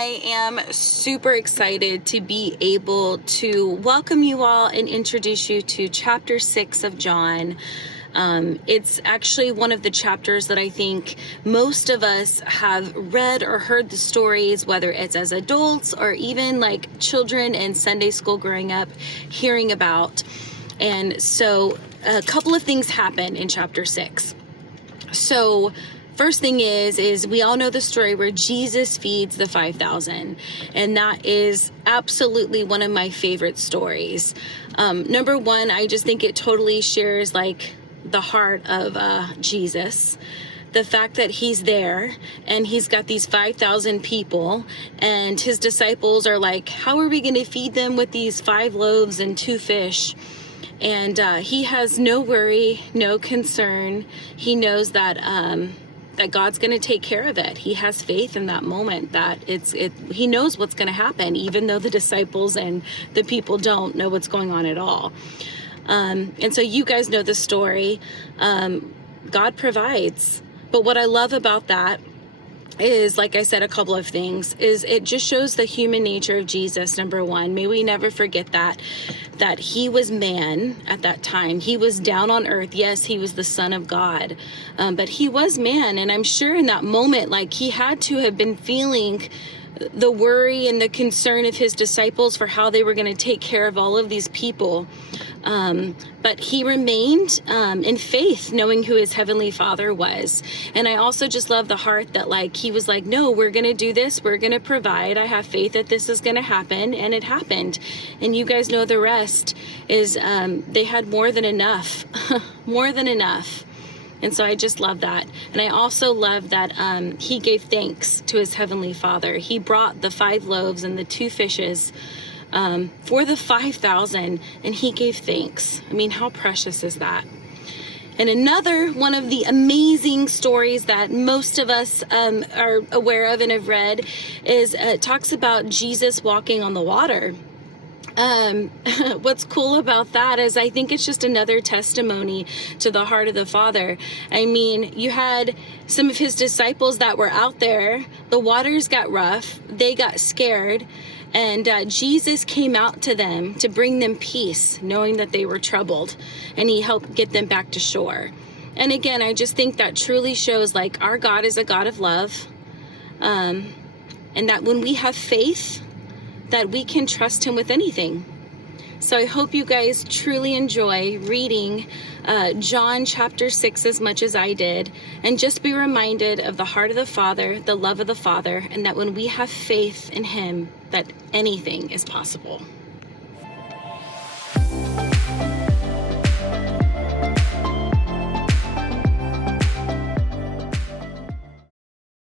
I am super excited to be able to welcome you all and introduce you to chapter 6 of John. It's actually one of the chapters that I think most of us have read or heard the stories, whether it's as adults or even like children in Sunday school growing up, hearing about. And so a couple of things happen in chapter 6. So first thing is we all know the story where Jesus feeds the 5,000, and that is absolutely one of my favorite stories. Number one, I just think it totally shares like the heart of Jesus. The fact that he's there and he's got these 5,000 people and his disciples are like, how are we going to feed them with these 5 loaves and 2 fish? And he has no worry, no concern. He knows that that God's going to take care of it. He has faith in that moment that he knows what's going to happen, even though the disciples and the people don't know what's going on at all. And so you guys know the story. God provides. But what I love about that is, like I said, a couple of things, is it just shows the human nature of Jesus. Number one, may we never forget that he was man at that time. He was down on earth. Yes, he was the Son of God, but he was man. And I'm sure in that moment, like, he had to have been feeling the worry and the concern of his disciples for how they were going to take care of all of these people. But he remained in faith, knowing who his heavenly Father was. And I also just love the heart that, like, he was like, no, we're going to do this. We're going to provide. I have faith that this is going to happen. And it happened. And you guys know the rest is they had more than enough, more than enough. And so I just love that. And I also love that he gave thanks to his heavenly Father. He brought the 5 loaves and the 2 fishes for the 5,000, and he gave thanks. I mean, how precious is that? And another one of the amazing stories that most of us are aware of and have read is it talks about Jesus walking on the water. What's cool about that is I think it's just another testimony to the heart of the Father. I mean, you had some of his disciples that were out there. The waters got rough. They got scared. And Jesus came out to them to bring them peace, knowing that they were troubled. And he helped get them back to shore. And again, I just think that truly shows, like, our God is a God of love. And that when we have faith, that we can trust him with anything. So I hope you guys truly enjoy reading John chapter 6 as much as I did, and just be reminded of the heart of the Father, the love of the Father, and that when we have faith in him, that anything is possible.